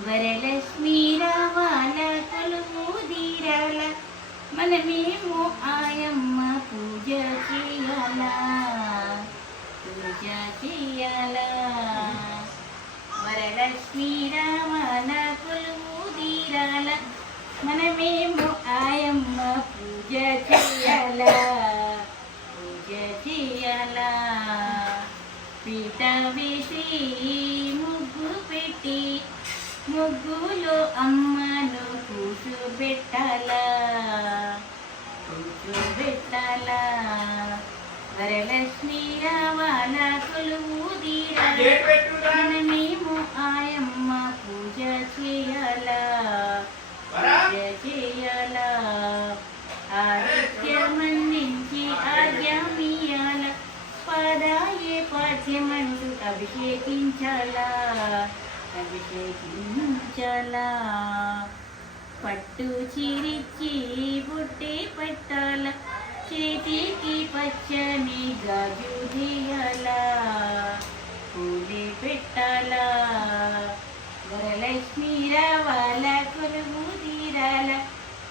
వరలక్ష్మీ రావాల కొలువు దీరాల మనమేమో ఆయమ్మ పూజ చేయాలా పూజ చేయాలా. వరలక్ష్మీ రావాల కొలువు దీరాల మనమేమో ఆయమ్మ పూజ చేయాలా పూజ చేయాలా. పీట వేసి ముగ్గు పెట్టి ముగ్గులో అమ్మను కూర్చోబెట్టాలా కూర్చోబెట్టాలా. వరలక్ష్మీ రావాల కొలువు దీరాల మనమేమో ఆయమ్మ పూజ చేయాలా పూజ చేయాలా. ఆరోగ్యమందించి ఆర్యమియాల పాదాయే పాఠ్యమంటూ అభిషేకించాలా అభిషేకించాలా. పట్టు చిరిచి బుట్టి పెట్టాల చేతికి పచ్చని గాజు తీయాలా పూలే పెట్టాలా. వరలక్ష్మీ రావాల కొలువు తీరాల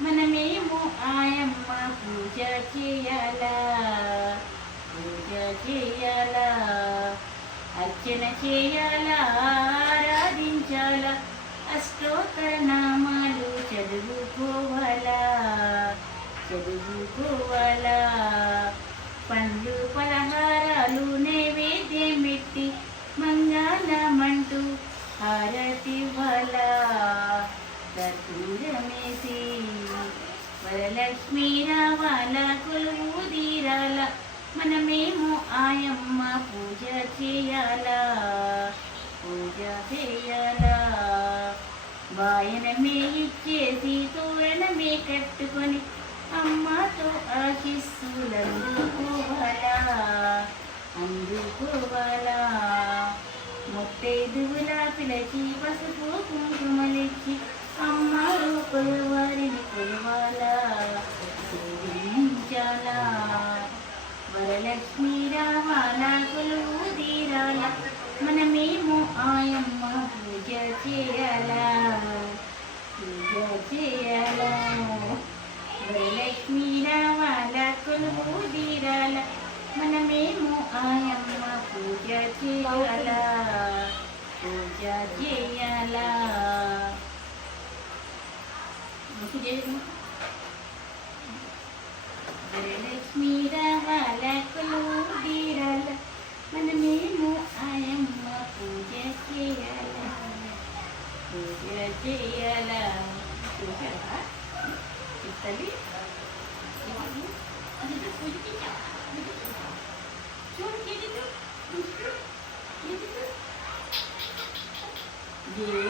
మనమేమో ఆయమ్మ పూజ చేయాలా పూజ చేయాలా. అర్చన చేయాలా ఆరాధించాలా అష్టోత్తర నామాలు చదువుకోవాలా చదువుకోవాలా. పండ్లు పలహారాలు నైవేద్యం పెట్టి మంగళమంటూ హారతివ్వాలా కర్పూరమేసి. వరలక్ష్మీ రావాల కొలువు దీరాల మనమేమో ఆయమ్మ పూజ చేయాలా పూజ చేయాలా. వాయనమే ఇచ్చేసి తోరణమే కట్టుకొని అమ్మతో ఆశీస్సులందుకోవాలా అందుకోవాలా. ముత్తైదువులా పిలిచి పసుపు కుంకుమలిచ్చి అమ్మ రూపల వారిని కొలవాలా పూజించాలా. వరలక్ష్మీ రావాల కొలువు తీరాల మనమేమో ఆయమ్మ పూజ చేయాలా పూజ చేయాలా. వరలక్ష్మీ రావాల కొలువు తీరాల మనమేమో ఆయమ్మ పూజ చేయాలా పూజ చేయాలా. వరలక్ష్మీ రావాల కొలువు తీరాల మనమేమో ఆయమ్మ పూజ చేయాలా పూజ చేయాలా. చూసారా ఇస్తది చూడు